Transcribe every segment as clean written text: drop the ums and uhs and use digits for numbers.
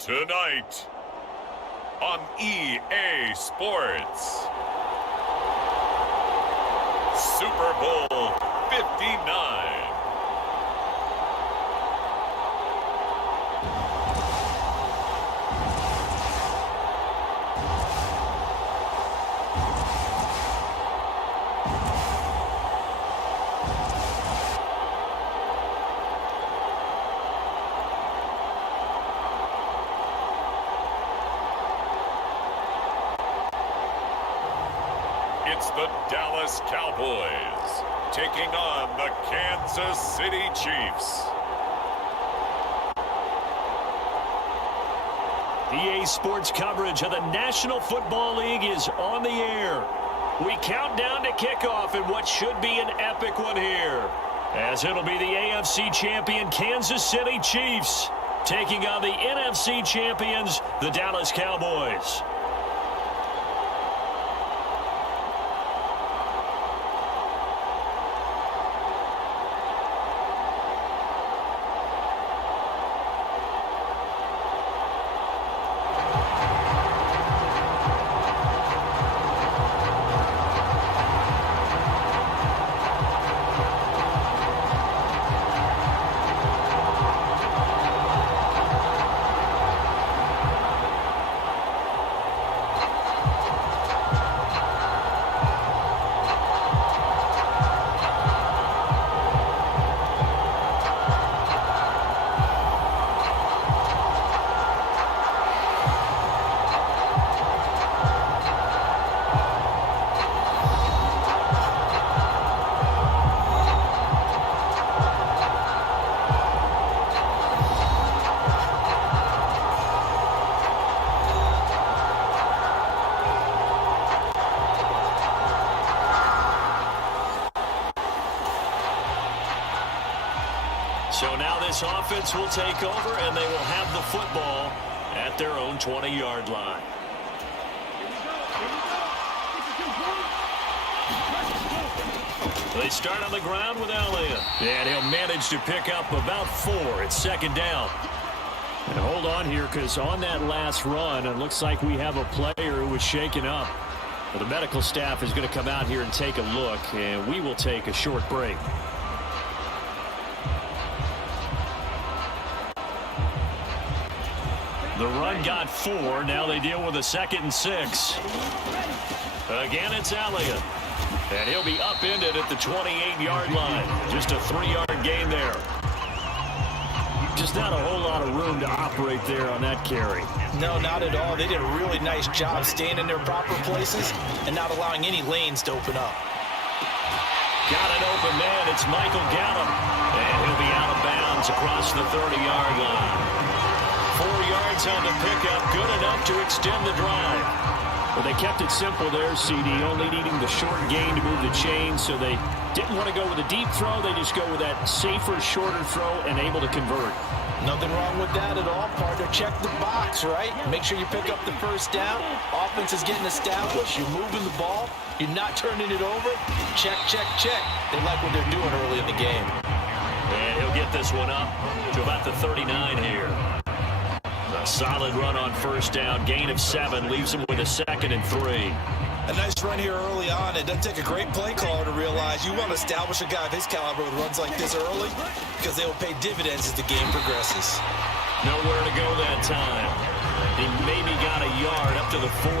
Tonight on EA Sports, Super Bowl 59. It's the Dallas Cowboys taking on the Kansas City Chiefs. EA Sports coverage of the National Football League is on the air. We count down to kickoff in what should be an epic one here, as it'll be the AFC champion Kansas City Chiefs taking on the NFC champions, the Dallas Cowboys. So now this offense will take over, and they will have the football at their own 20-yard line. They start on the ground with Elliott, and he'll manage to pick up about 4. It's second down. And hold on here, because on that last run, it looks like we have a player who was shaken up. Well, the medical staff is going to come out here and take a look, and we will take a short break. The run got 4. Now they deal with a 2nd and 6. Again, it's Elliott. And he'll be upended at the 28-yard line. Just a 3-yard gain there. Just not a whole lot of room to operate there on that carry. No, not at all. They did a really nice job staying in their proper places and not allowing any lanes to open up. Got an open man. It's Michael Gallup. And he'll be out of bounds across the 30-yard line. 4 yards on the pickup, good enough to extend the drive. Well, they kept it simple there, CD, only needing the short gain to move the chains, so they didn't want to go with a deep throw. They just go with that safer, shorter throw and able to convert. Nothing wrong with that at all, partner. Check the box, right? Make sure you pick up the first down. Offense is getting established. You're moving the ball. You're not turning it over. Check, check, check. They like what they're doing early in the game. And he'll get this one up to about the 39 here. A solid run on first down. Gain of 7 leaves him with a 2nd and 3. A nice run here early on. It doesn't take a great play caller to realize you want to establish a guy of his caliber with runs like this early because they will pay dividends as the game progresses. Nowhere to go that time. He maybe got a yard up to the 40.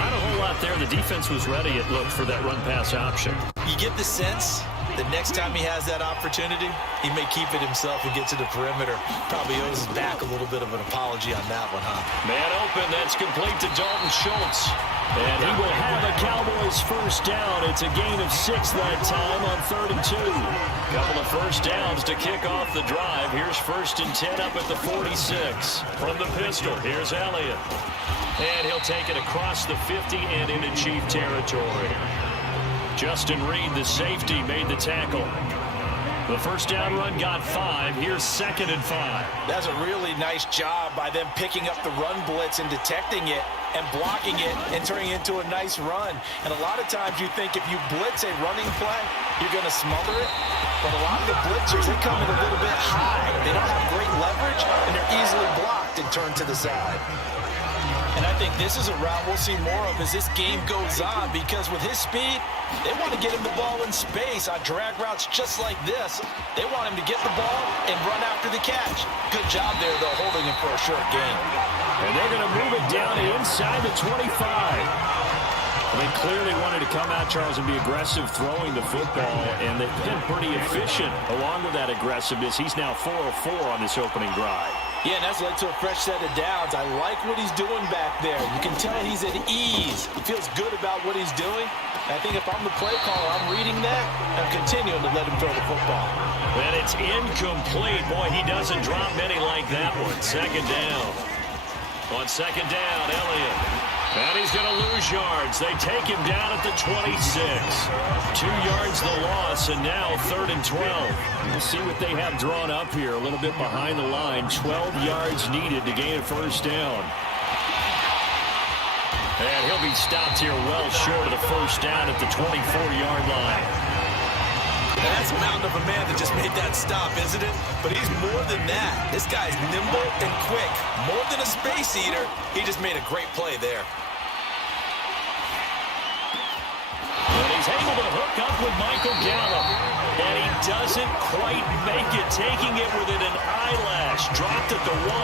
Not a whole lot there. The defense was ready, it looked, for that run-pass option. You get the sense the next time he has that opportunity, he may keep it himself and get to the perimeter. Probably owes his back a little bit of an apology on that one, huh? Man open, that's complete to Dalton Schultz. And he will have a Cowboys first down. It's a gain of 6 that time on 3rd and 2. Couple of first downs to kick off the drive. Here's 1st and 10 up at the 46. From the pistol, here's Elliott. And he'll take it across the 50 and into Chief territory. Justin Reed, the safety, made the tackle. The first down run got 5. Here's 2nd and 5. That's a really nice job by them picking up the run blitz and detecting it and blocking it and turning it into a nice run. And a lot of times you think if you blitz a running play, you're going to smother it. But a lot of the blitzers, they come in a little bit high. They don't have great leverage, and they're easily blocked and turned to the side. And I think this is a route we'll see more of as this game goes on, because with his speed, they want to get him the ball in space on drag routes just like this. They want him to get the ball and run after the catch. Good job there, though, holding him for a short gain. And they're going to move it down inside the 25. They clearly wanted to come out, Charles, and be aggressive throwing the football, and they've been pretty efficient along with that aggressiveness. He's now 4 of 4 on this opening drive. Yeah, and that's led to a fresh set of downs. I like what he's doing back there. You can tell he's at ease. He feels good about what he's doing. And I think if I'm the play caller, I'm reading that and continuing to let him throw the football. And it's incomplete. Boy, he doesn't drop many like that one. 2nd down. On 2nd down, Elliott. And he's going to lose yards. They take him down at the 26. 2 yards the loss, and now 3rd and 12. We'll see what they have drawn up here. A little bit behind the line. 12 yards needed to gain a first down. And he'll be stopped here well short of the first down at the 24-yard line. That's a mountain of a man that just made that stop, isn't it? But he's more than that. This guy's nimble and quick. More than a space eater. He just made a great play there. And he's able to hook up with Michael Gallup. And he doesn't quite make it, taking it within an eyelash. Dropped at the 1.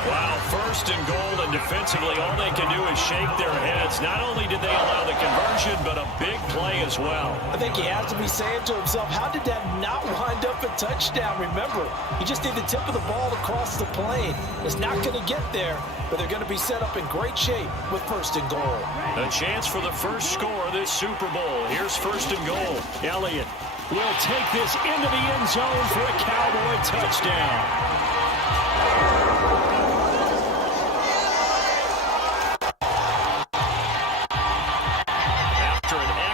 Wow, 1st and goal, and defensively all they can do is shake their heads. Not only did they allow the conversion, but a big play as well. I think he has to be saying to himself, how did that not wind up a touchdown? Remember, you just need the tip of the ball across the plane. It's not going to get there, but they're going to be set up in great shape with 1st and goal. A chance for the first score of this Super Bowl. Here's 1st and goal. Elliott will take this into the end zone for a Cowboy touchdown.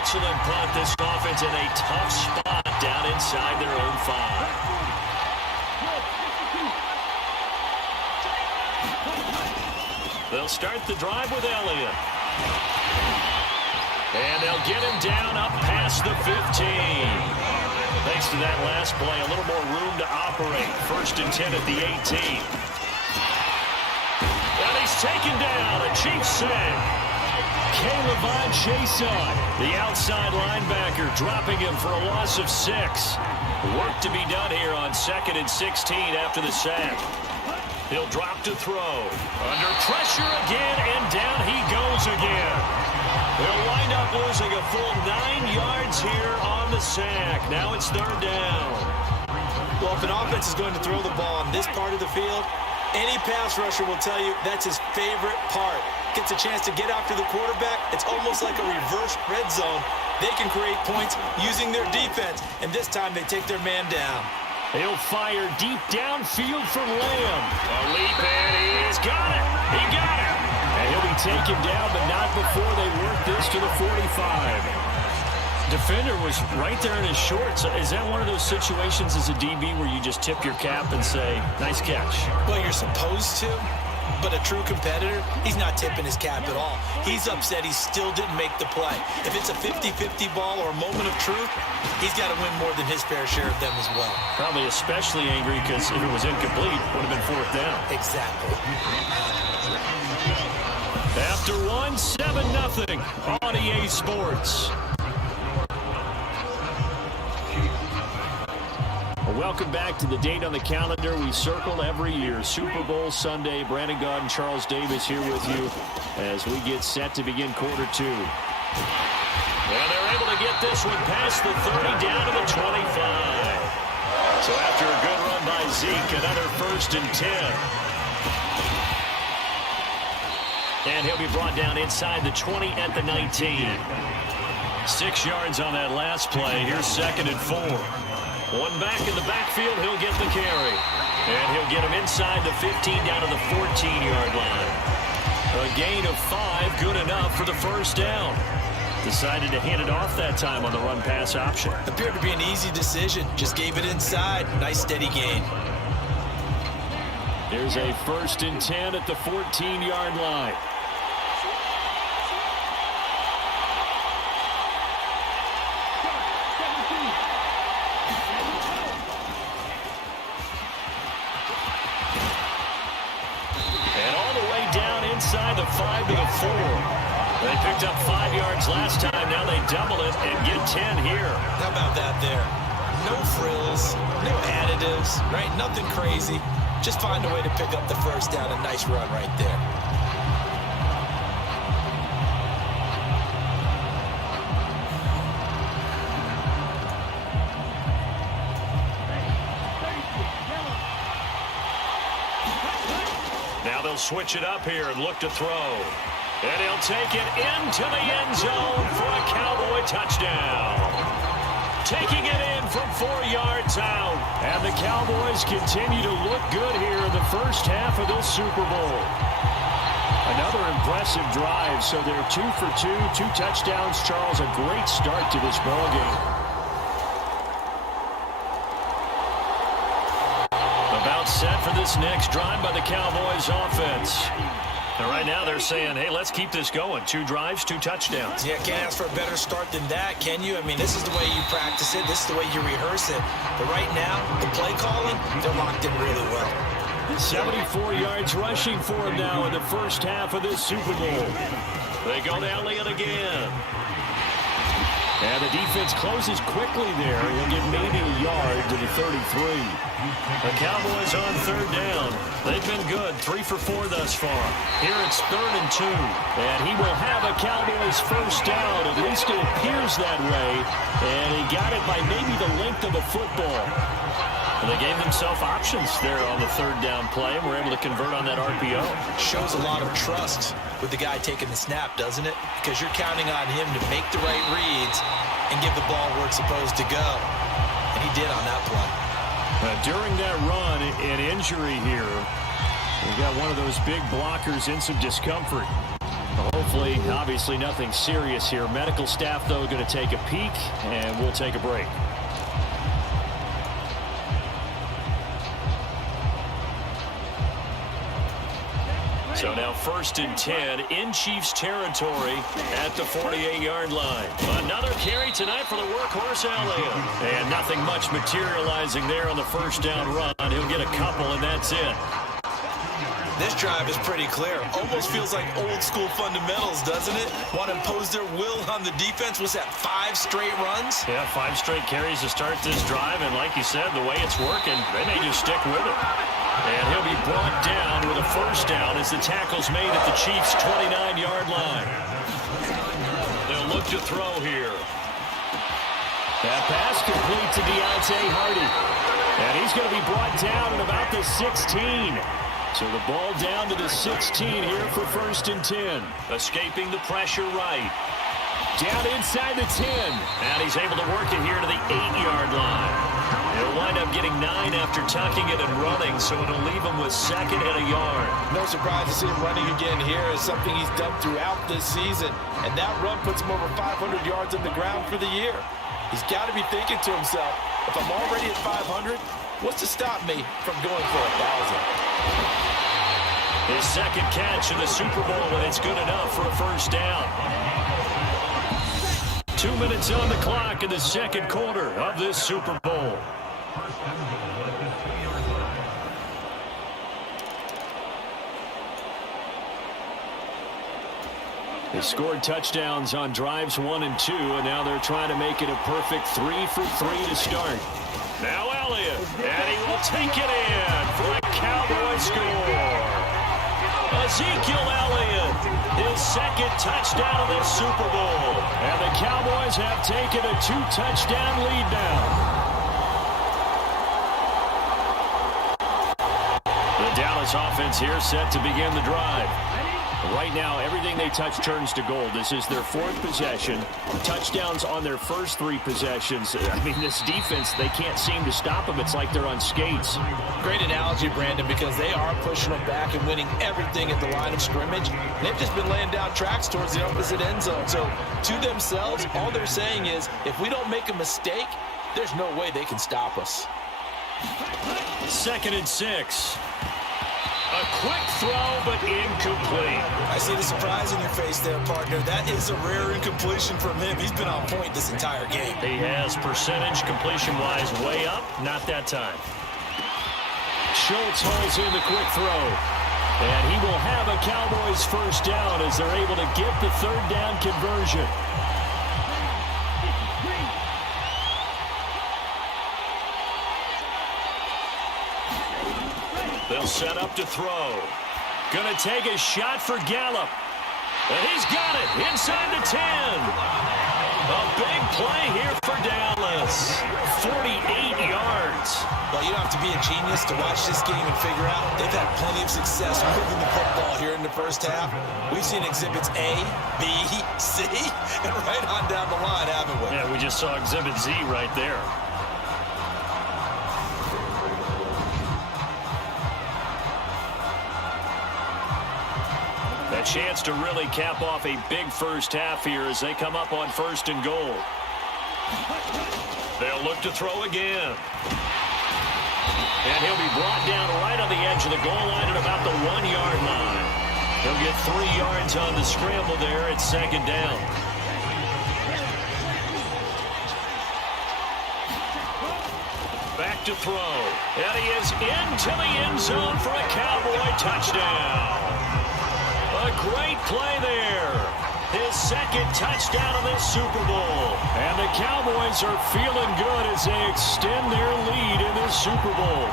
Excellent punt. This offense in a tough spot down inside their own 5. They'll start the drive with Elliott. And they'll get him down up past the 15. Thanks to that last play, a little more room to operate. 1st and 10 at the 18. And he's taken down. A Chiefs sack. K'Lavon Chaisson, the outside linebacker, dropping him for a loss of 6. Work to be done here on 2nd and 16 after the sack. He'll drop to throw. Under pressure again, and down he goes again. They'll wind up losing a full 9 yards here on the sack. Now it's 3rd down. Well, if an offense is going to throw the ball on this part of the field, any pass rusher will tell you that's his favorite part. Gets a chance to get after the quarterback. It's almost like a reverse red zone. They can create points using their defense, and this time they take their man down. He'll fire deep downfield for Lamb. A leap, and he's got it. He got it. And he'll be taken down, but not before they work this to the 45. Defender was right there in his shorts. Is that one of those situations as a DB where you just tip your cap and say, nice catch? Well, you're supposed to, but a true competitor, he's not tipping his cap at all. He's upset he still didn't make the play. If it's a 50-50 ball or a moment of truth, he's got to win more than his fair share of them as well. Probably especially angry because if it was incomplete, it would have been 4th down. Exactly. After 7-0 on EA Sports. Welcome back to the date on the calendar we circle every year. Super Bowl Sunday. Brandon Gaud and Charles Davis here with you as we get set to begin quarter 2. And they're able to get this one past the 30 down to the 25. So after a good run by Zeke, another 1st and 10. And he'll be brought down inside the 20 at the 19. 6 yards on that last play. Here's 2nd and 4. One back in the backfield, he'll get the carry. And he'll get him inside the 15 down to the 14-yard line. A gain of 5, good enough for the first down. Decided to hand it off that time on the run-pass option. Appeared to be an easy decision. Just gave it inside. Nice steady gain. There's a 1st and 10 at the 14-yard line. And all the way down inside the 5 to the 4. They picked up 5 yards last time. Now they double it and get 10 here. How about that there? No frills, no additives, right? Nothing crazy. Just find a way to pick up the first down. A nice run right there. Now they'll switch it up here and look to throw. And he'll take it into the end zone for a Cowboy touchdown. Taking it in from 4 yards out. And the Cowboys continue to look good here in the first half of this Super Bowl. Another impressive drive. So they're 2 for 2, 2 touchdowns. Charles, a great start to this ball game. About set for this next drive by the Cowboys offense. And right now they're saying, hey, let's keep this going. 2 drives, 2 touchdowns. Yeah, can't ask for a better start than that, can you? I mean, this is the way you practice it. This is the way you rehearse it. But right now, the play calling, they're locked in really well. 74 yards rushing for him now in the first half of this Super Bowl. They go to Elliott again. And the defense closes quickly there. He'll get maybe a yard to the 33. The Cowboys on 3rd down. They've been good, 3 for 4 thus far. Here it's 3rd and 2. And he will have a Cowboys first down. At least it appears that way. And he got it by maybe the length of a football. And they gave themselves options there on the 3rd down play, and were able to convert on that RPO. Shows a lot of trust with the guy taking the snap, doesn't it? Because you're counting on him to make the right reads and give the ball where it's supposed to go. And he did on that play. During that run, an injury here. We got one of those big blockers in some discomfort. Hopefully, obviously nothing serious here. Medical staff, though, going to take a peek, and we'll take a break. So now 1st and 10 in Chiefs territory at the 48-yard line. Another carry tonight for the workhorse Elliott. And nothing much materializing there on the first down run. He'll get a couple, and that's it. This drive is pretty clear. Almost feels like old school fundamentals, doesn't it? Want to impose their will on the defense. Was that 5 straight runs? Yeah, 5 straight carries to start this drive. And like you said, the way it's working, they may just stick with it. And he'll be brought down with a first down as the tackle's made at the Chiefs' 29-yard line. They'll look to throw here. That pass complete to Deontay Hardy. And he's going to be brought down at about the 16. So the ball down to the 16 here for 1st and 10. Escaping the pressure right. Down inside the 10. And he's able to work it here to the 8-yard line. He'll wind up getting 9 after tucking it and running, so it'll leave him with 2nd and a yard. No surprise to see him running again here. Is something he's done throughout this season. And that run puts him over 500 yards on the ground for the year. He's got to be thinking to himself, if I'm already at 500, what's to stop me from going for 1,000? His 2nd catch in the Super Bowl, and it's good enough for a first down. 2 minutes on the clock in the 2nd quarter of this Super Bowl. They scored touchdowns on drives 1 and 2, and now they're trying to make it a perfect 3 for 3 to start. Now Elliott, and he will take it in for a Cowboy score. Ezekiel Elliott, his 2nd touchdown of this Super Bowl. And the Cowboys have taken a 2-touchdown lead now. The Dallas offense here set to begin the drive. Right now, everything they touch turns to gold. This is their fourth possession. Touchdowns on their first three possessions. I mean, this defense, they can't seem to stop them. It's like they're on skates. Great analogy, Brandon, because they are pushing them back and winning everything at the line of scrimmage. They've just been laying down tracks towards the opposite end zone. So, to themselves, all they're saying is, if we don't make a mistake, there's no way they can stop us. 2nd and 6. A quick throw, but incomplete. I see the surprise in your face there, partner. That is a rare incompletion from him. He's been on point this entire game. He has percentage completion-wise way up. Not that time. Schultz holds in the quick throw. And he will have a Cowboys first down as they're able to get the third down conversion. They'll set up to throw. Gonna take a shot for Gallup. And he's got it inside the 10. A big play here for Dallas. 48 yards. Well, you don't have to be a genius to watch this game and figure out they've had plenty of success moving the football here in the first half. We've seen exhibits A, B, C, and right on down the line, haven't we? Yeah, we just saw exhibit Z right there. A chance to really cap off a big first half here as they come up on 1st and goal. They'll look to throw again. And he'll be brought down right on the edge of the goal line at about the 1-yard line. He'll get 3 yards on the scramble there at 2nd down. Back to throw. And he is into the end zone for a Cowboy touchdown. A great play there. His 2nd touchdown of this Super Bowl. And the Cowboys are feeling good as they extend their lead in this Super Bowl.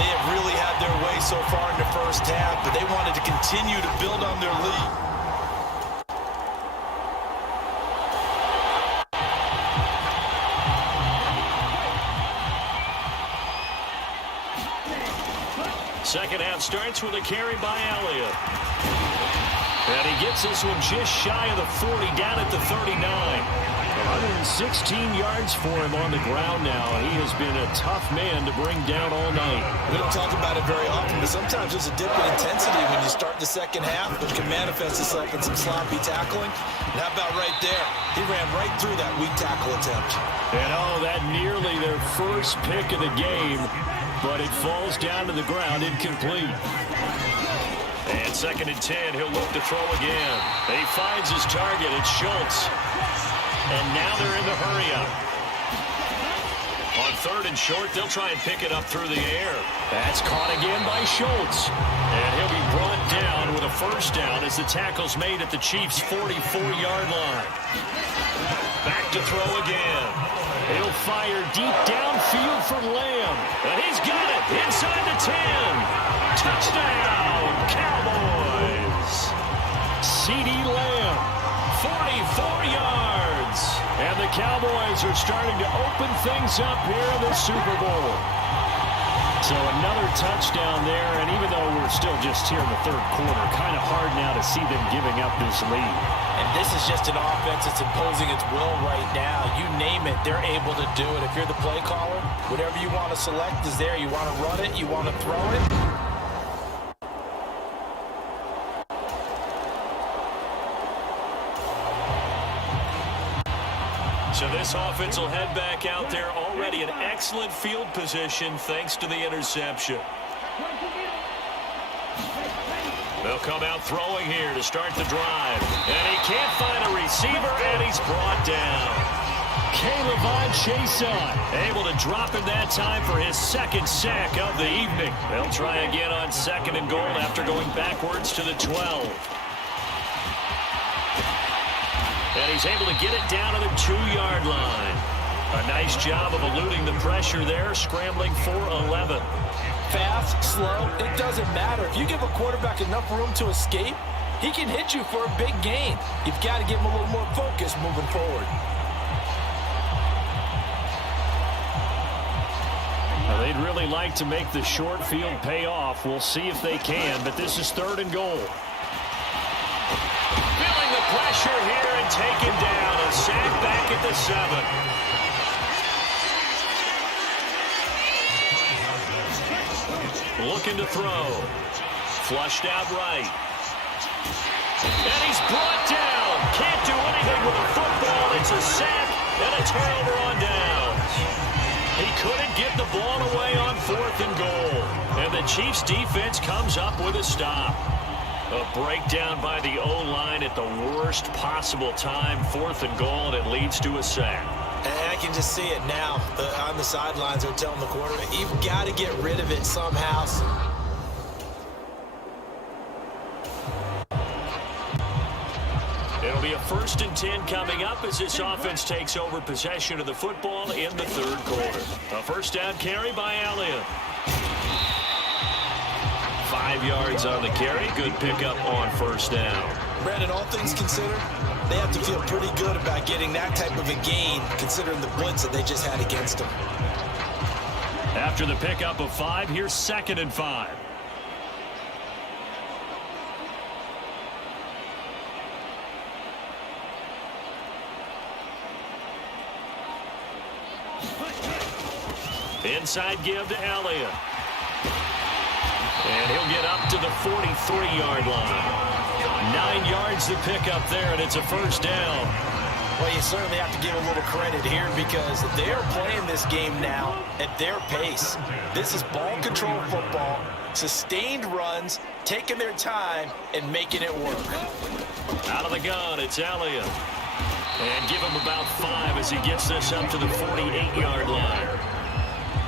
They have really had their way so far in the first half, but they wanted to continue to build on their lead. Second half starts with a carry by Elliott. And he gets this one just shy of the 40, down at the 39. 116 yards for him on the ground now. He has been a tough man to bring down all night. We don't talk about it very often, but sometimes there's a dip in intensity when you start the second half, which can manifest itself in some sloppy tackling. And how about right there? He ran right through that weak tackle attempt. And that nearly their first pick of the game, but it falls down to the ground incomplete. And 2nd and 10, he'll look to throw again. He finds his target. It's Schultz. And now they're in the hurry-up. On 3rd and short, they'll try and pick it up through the air. That's caught again by Schultz. And he'll be brought down with a first down as the tackle's made at the Chiefs' 44-yard line. Back to throw again. He'll fire deep downfield for Lamb. And he's got it inside the 10. Touchdown, Cowboys. CeeDee Lamb, 44 yards. And the Cowboys are starting to open things up here in the Super Bowl. So another touchdown there, and even though we're still just here in the 3rd quarter, kind of hard now to see them giving up this lead. And this is just an offense that's imposing its will right now. You name it, they're able to do it. If you're the play caller, whatever you want to select is there. You want to run it, you want to throw it. So this offense will head back out there already in excellent field position thanks to the interception. They'll come out throwing here to start the drive. And he can't find a receiver, and he's brought down. K'Lavon Chaisson able to drop him that time for his 2nd sack of the evening. They'll try again on 2nd and goal after going backwards to the 12. And he's able to get it down to the 2-yard line. A nice job of eluding the pressure there, scrambling for 11. Fast, slow, it doesn't matter. If you give a quarterback enough room to escape, he can hit you for a big gain. You've got to give him a little more focus moving forward. Now, they'd really like to make the short field pay off. We'll see if they can, but this is 3rd and goal. pressure here and taken down. A sack back at the 7. Looking to throw. Flushed out right. And he's brought down. Can't do anything with a football. It's a sack and a turnover on downs. He couldn't get the ball away on 4th and goal. And the Chiefs defense comes up with a stop. A breakdown by the O-line at the worst possible time. 4th and goal, and it leads to a sack. And I can just see it now. On the sidelines, they're telling the quarterback, you've got to get rid of it somehow. It'll be a 1st and 10 coming up as this offense takes over possession of the football in the 3rd quarter. A 1st down carry by Elliott. 5 yards on the carry. Good pickup on 1st down. Brandon, all things considered, they have to feel pretty good about getting that type of a gain, considering the blitz that they just had against them. After the pickup of 5, here's 2nd and 5. Inside give to Elliott. And he'll get up to the 43-yard line. 9 yards to pick up there, and it's a 1st down. Well, you certainly have to give a little credit here because they're playing this game now at their pace. This is ball control football, sustained runs, taking their time, and making it work. Out of the gun, it's Elliott. And give him about 5 as he gets this up to the 48-yard line.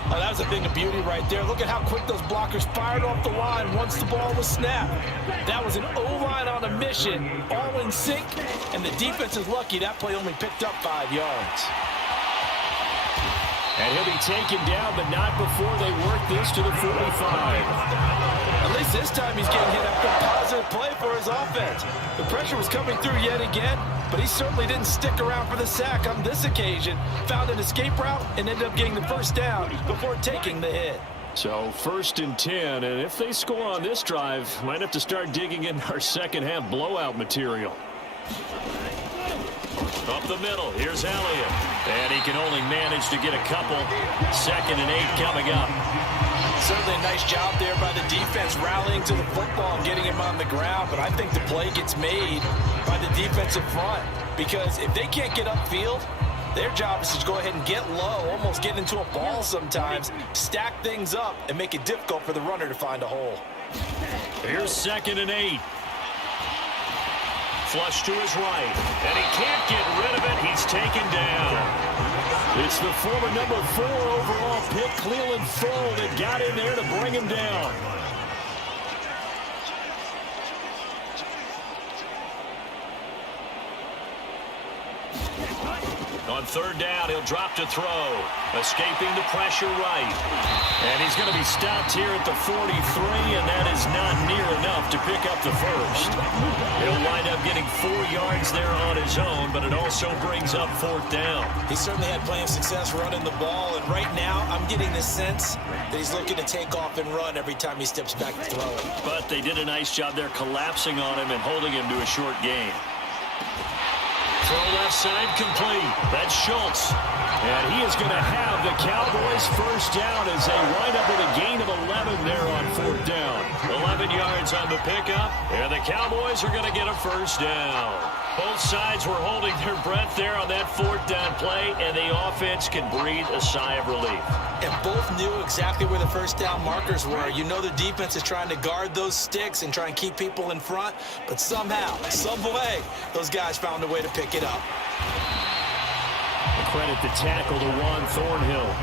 Oh, that was a thing of beauty right there. Look at how quick those blockers fired off the line once the ball was snapped. That was an O-line on a mission, all in sync, and the defense is lucky that play only picked up 5 yards. And he'll be taken down, but not before they work this to the 45. At least this time he's getting hit after a positive play for his offense. The pressure was coming through yet again, but he certainly didn't stick around for the sack on this occasion. Found an escape route and ended up getting the 1st down before taking the hit. So 1st and 10, and if they score on this drive, might have to start digging in our second half blowout material. Up the middle, here's Elliott. And he can only manage to get a couple. 2nd and 8 coming up. Certainly a nice job there by the defense rallying to the football and getting him on the ground, but I think the play gets made by the defensive front because if they can't get upfield, their job is to go ahead and get low, almost get into a ball sometimes, stack things up, and make it difficult for the runner to find a hole. Here's 2nd and 8. Flush to his right, and he can't get rid of it. He's taken down. It's the former number 4 overall pick, Cleveland Full, that got in there to bring him down. On 3rd down, he'll drop to throw. Escaping the pressure right. And he's going to be stopped here at the 43, and that is not near enough to pick up the 1st. He'll wind up getting 4 yards there on his own, but it also brings up 4th down. He certainly had plenty of success running the ball, and right now I'm getting the sense that he's looking to take off and run every time he steps back to throw it. But they did a nice job there collapsing on him and holding him to a short gain. Throw left side complete. That's Schultz. And he is going to have the Cowboys 1st down as they wind up with a gain of 11 there on 4th down. 11 yards on the pickup, and the Cowboys are going to get a 1st down. Both sides were holding their breath there on that 4th down play, and the offense can breathe a sigh of relief. And both knew exactly where the 1st down markers were. You know the defense is trying to guard those sticks and try and keep people in front, but somehow, some way, those guys found a way to pick it up. Credit the tackle to Juan Thornhill.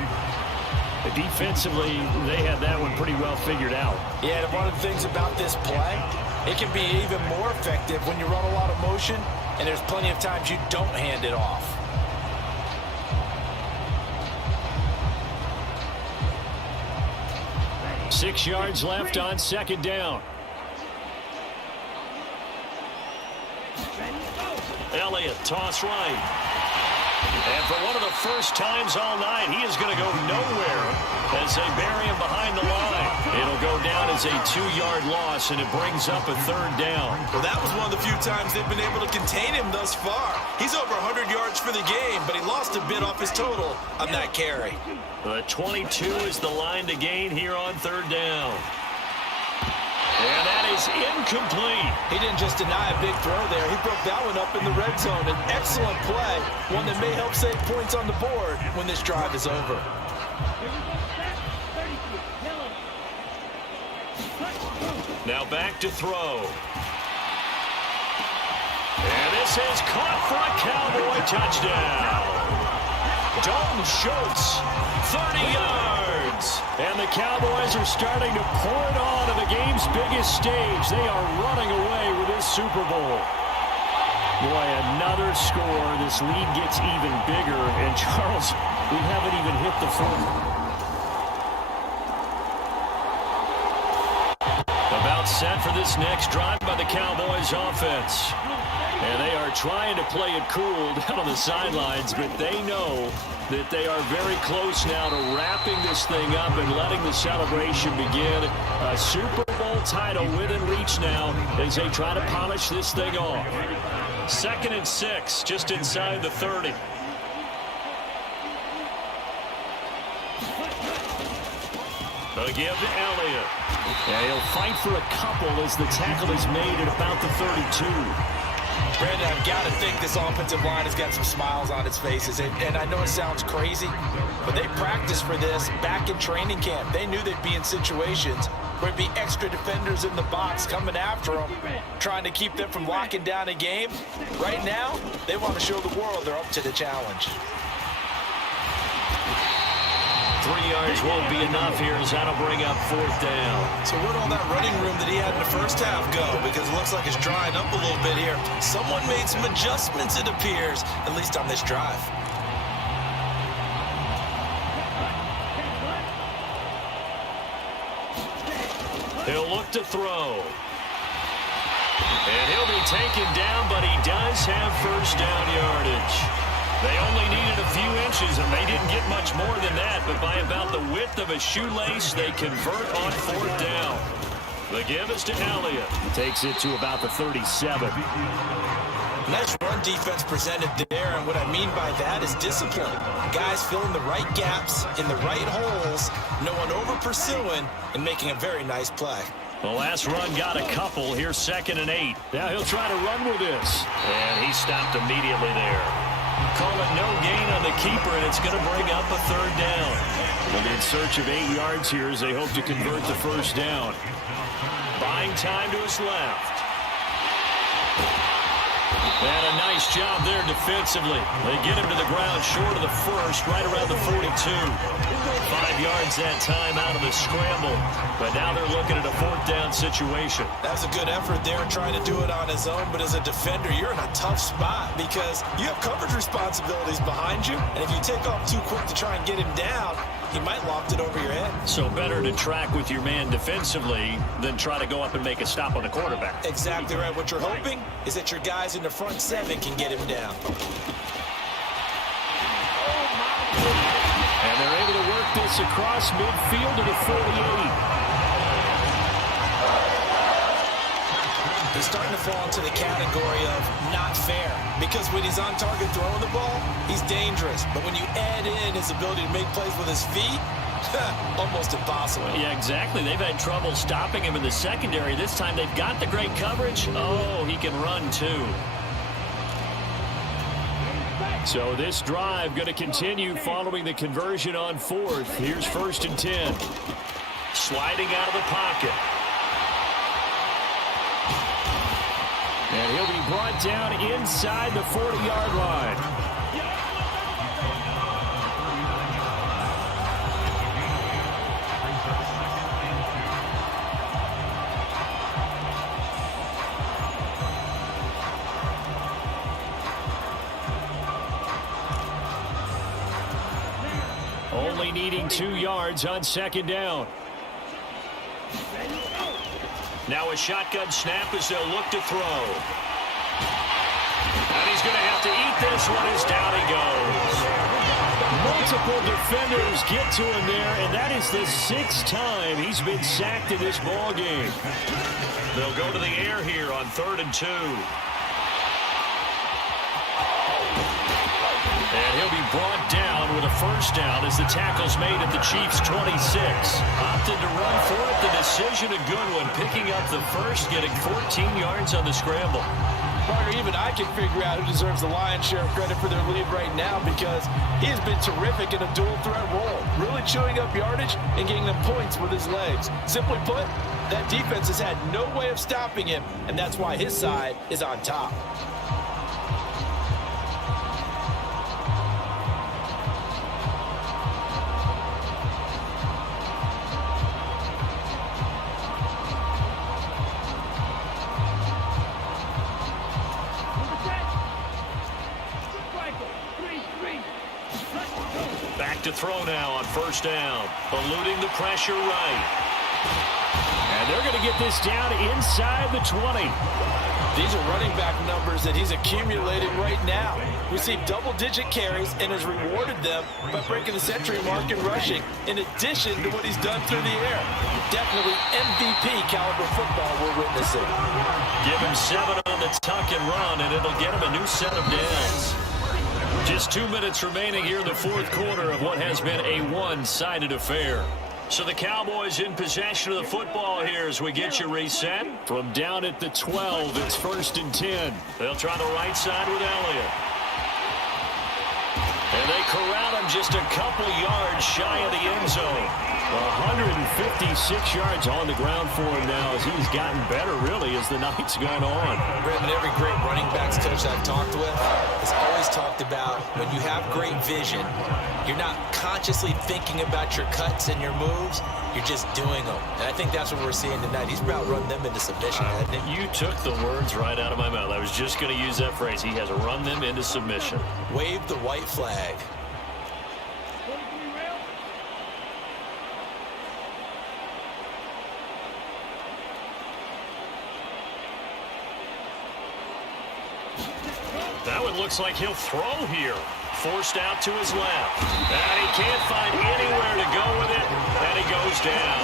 Defensively, they had that one pretty well figured out. Yeah, and one of the things about this play, it can be even more effective when you run a lot of motion, and there's plenty of times you don't hand it off. Six yards left on 2nd down. Elliott, toss right. And for one of the first times all night, he is going to go nowhere. as they bury him behind the line. It'll go down as a 2-yard loss, and it brings up a 3rd down. Well, that was one of the few times they've been able to contain him thus far. He's over 100 yards for the game, but he lost a bit off his total on that carry. The 22 is the line to gain here on 3rd down. And that is incomplete. He didn't just deny a big throw there. He broke that one up in the red zone. An excellent play, one that may help save points on the board when this drive is over. Now back to throw. And this is caught for a Cowboy touchdown. Dalton Schultz, 30 yards. And the Cowboys are starting to pour it on to the game's biggest stage. They are running away with this Super Bowl. Boy, another score. This lead gets even bigger. And Charles, we haven't even hit the 4th. About set for this next drive by the Cowboys offense. And they are trying to play it cool down on the sidelines, but they know that they are very close now to wrapping this thing up and letting the celebration begin. A Super Bowl title within reach now as they try to polish this thing off. 2nd and 6, just inside the 30. They'll give to Elliott. Yeah, he'll fight for a couple as the tackle is made at about the 32. Brandon, I've got to think this offensive line has got some smiles on its faces. And I know it sounds crazy, but they practiced for this back in training camp. They knew they'd be in situations where there'd be extra defenders in the box coming after them, trying to keep them from locking down a game. Right now, they want to show the world they're up to the challenge. 3 yards won't be enough here as that'll bring up 4th down. So where'd all that running room that he had in the first half go? Because it looks like it's drying up a little bit here. Someone made some adjustments, it appears, at least on this drive. He'll look to throw. And he'll be taken down, but he does have 1st down yardage. They only needed a few inches, and they didn't get much more than that, but by about the width of a shoelace, they convert on 4th down. The give is to Elliott. Takes it to about the 37. Nice run defense presented there, and what I mean by that is discipline. Guys filling the right gaps in the right holes, no one over-pursuing, and making a very nice play. The last run got a couple. Here's 2nd and 8. Now he'll try to run with this. And he stopped immediately there. Call it no gain on the keeper, and it's going to bring up a 3rd down. They'll be in search of 8 yards here as they hope to convert the 1st down. Buying time to his left. And a nice job there defensively. They get him to the ground short of the 1st, right around the 42. 5 yards that time out of the scramble. But now they're looking at a 4th down situation. That was a good effort there, trying to do it on his own. But as a defender, you're in a tough spot because you have coverage responsibilities behind you. And if you take off too quick to try and get him down, he might loft it over your head. So better to track with your man defensively than try to go up and make a stop on the quarterback. Exactly right. What you're hoping is that your guys in the front 7 can get him down. And they're able to work this across midfield to the 48. He's starting to fall into the category of not fair, because when he's on target throwing the ball, he's dangerous. But when you add in his ability to make plays with his feet, almost impossible. Yeah, exactly. They've had trouble stopping him in the secondary. This time they've got the great coverage. Oh, he can run too. So this drive going to continue following the conversion on 4th. Here's 1st and 10. Sliding out of the pocket. And he'll be brought down inside the 40-yard line. Only needing 2 yards on 2nd down. Now a shotgun snap as they'll look to throw. And he's going to have to eat this one as down he goes. Multiple defenders get to him there, and that is the 6th time he's been sacked in this ball game. They'll go to the air here on 3rd and 2. And he'll be brought down with a first down as the tackle's made at the Chiefs' 26. Opted to run for it. The decision a good one. Picking up the first, getting 14 yards on the scramble. Or even I can figure out who deserves the lion's share of credit for their lead right now because he has been terrific in a dual threat role, really chewing up yardage and getting them points with his legs. Simply put, that defense has had no way of stopping him, and that's why his side is on top. Back to throw now on first down. Eluding the pressure right. And they're going to get this down inside the 20. These are running back numbers that he's accumulating right now. Received double-digit carries and has rewarded them by breaking the century mark in rushing, in addition to what he's done through the air. Definitely MVP caliber football we're witnessing. Give him 7 on the tuck and run, and it'll get him a new set of downs. Just 2 minutes remaining here in the 4th quarter of what has been a one-sided affair. So the Cowboys in possession of the football here as we get you reset. From down at the 12, it's 1st and 10. They'll try the right side with Elliott. And they corral him just a couple yards shy of the end zone. 156 yards on the ground for him now as he's gotten better, really, as the night's gone on. Brandon, every great running backs coach I've talked with has always talked about when you have great vision, you're not consciously thinking about your cuts and your moves, you're just doing them. And I think that's what we're seeing tonight. He's about run them into submission, hasn't he? You took the words right out of my mouth. I was just going to use that phrase. He has run them into submission. Wave the white flag. That one looks like he'll throw here. Forced out to his left. And he can't find anywhere to go with it. And he goes down.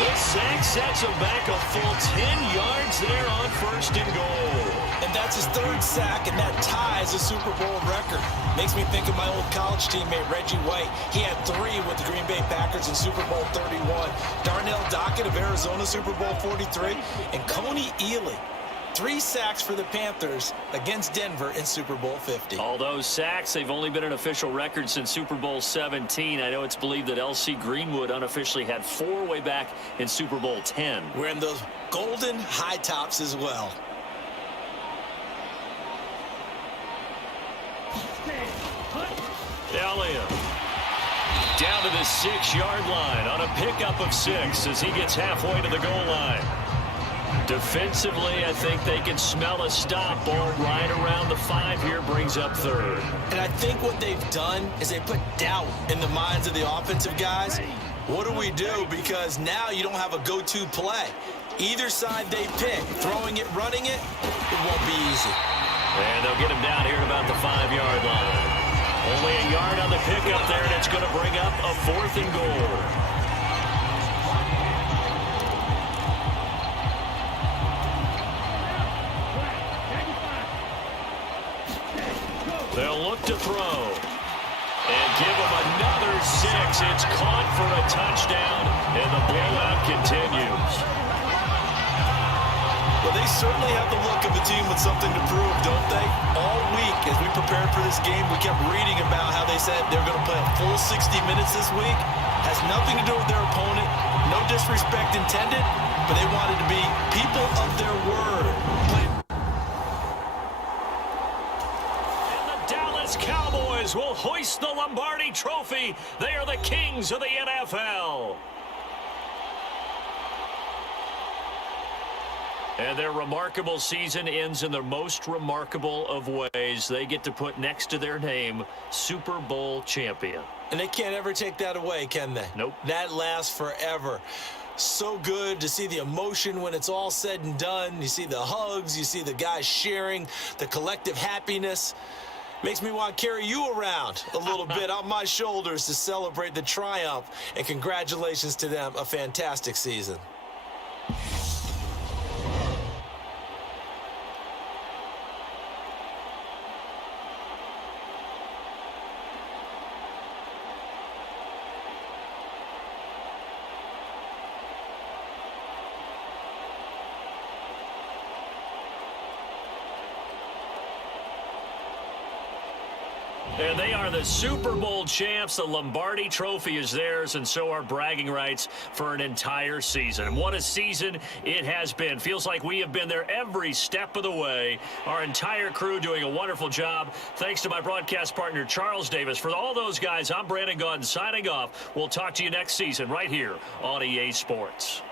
The sack sets him back a full 10 yards there on 1st and goal. And that's his 3rd sack, and that ties a Super Bowl record. Makes me think of my old college teammate, Reggie White. He had 3 with the Green Bay Packers in Super Bowl 31. Darnell Dockett of Arizona, Super Bowl 43. And Coney Ealy. 3 sacks for the Panthers against Denver in Super Bowl 50. All those sacks, they've only been an official record since Super Bowl 17. I know it's believed that L.C. Greenwood unofficially had 4 way back in Super Bowl 10. Wearing those golden high tops as well. Elliott down to the 6-yard line on a pickup of 6 as he gets halfway to the goal line. Defensively, I think they can smell a stop. Ball right around the 5 here, brings up 3rd. And I think what they've done is they put doubt in the minds of the offensive guys. What do we do? Because now you don't have a go-to play. Either side they pick, throwing it, running it, it won't be easy. And they'll get him down here at about the 5-yard line. Only a yard on the pickup there, and it's going to bring up a 4th and goal. They'll look to throw. And give him another 6. It's caught for a touchdown, and the blowout continues. Well, they certainly have the look of a team with something to prove, don't they? All week, as we prepared for this game, we kept reading about how they said they're going to play a full 60 minutes this week. Has nothing to do with their opponent. No disrespect intended, but they wanted to be people of their word. Cowboys will hoist the Lombardi Trophy. They are the kings of the NFL. And their remarkable season ends in the most remarkable of ways. They get to put next to their name, Super Bowl champion. And they can't ever take that away, can they? Nope. That lasts forever. So good to see the emotion when it's all said and done. You see the hugs, you see the guys sharing, the collective happiness. Makes me want to carry you around a little bit on my shoulders to celebrate the triumph. And congratulations to them. A fantastic season. And they are the Super Bowl champs. The Lombardi Trophy is theirs, and so are bragging rights for an entire season. And what a season it has been. Feels like we have been there every step of the way. Our entire crew doing a wonderful job. Thanks to my broadcast partner, Charles Davis. For all those guys, I'm Brandon Gaudin signing off. We'll talk to you next season right here on EA Sports.